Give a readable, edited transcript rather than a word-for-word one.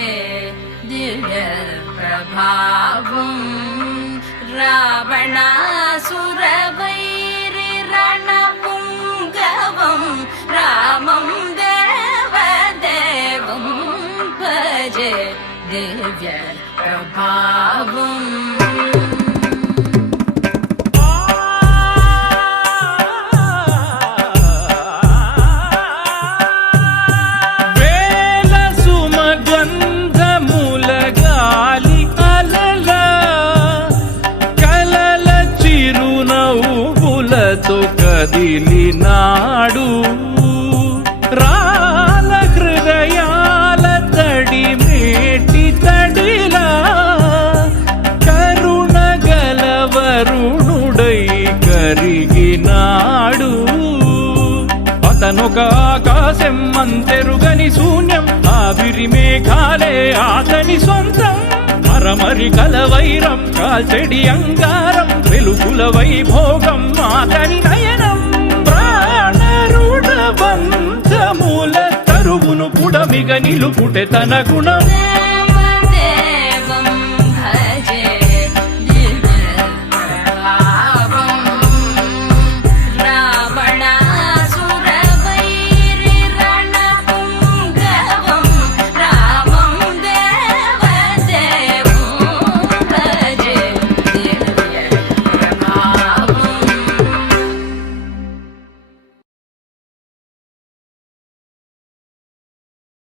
భజే దివ్య ప్రభావం రావణాసురవైరి రణపుంగవం రామం దేవదేవం భజే దివ్య ప్రభావం కదిలినాడు రాల హృదయాల తడి మేటి తడిలా కరుణ గలవరుణుడై కరిగినాడు అతనొక ఆకాశం అంతెరుగని శూన్యం ఆవిరి మేఘాలే అతని సొంతం మరమరి కలవైరం కాల్చెడి అంగారం వెలుగుల వైభోగం అతని నయనం ప్రాణరుడ బంధముల తరువును పుడమిగ నిలుపుటె తన గుణం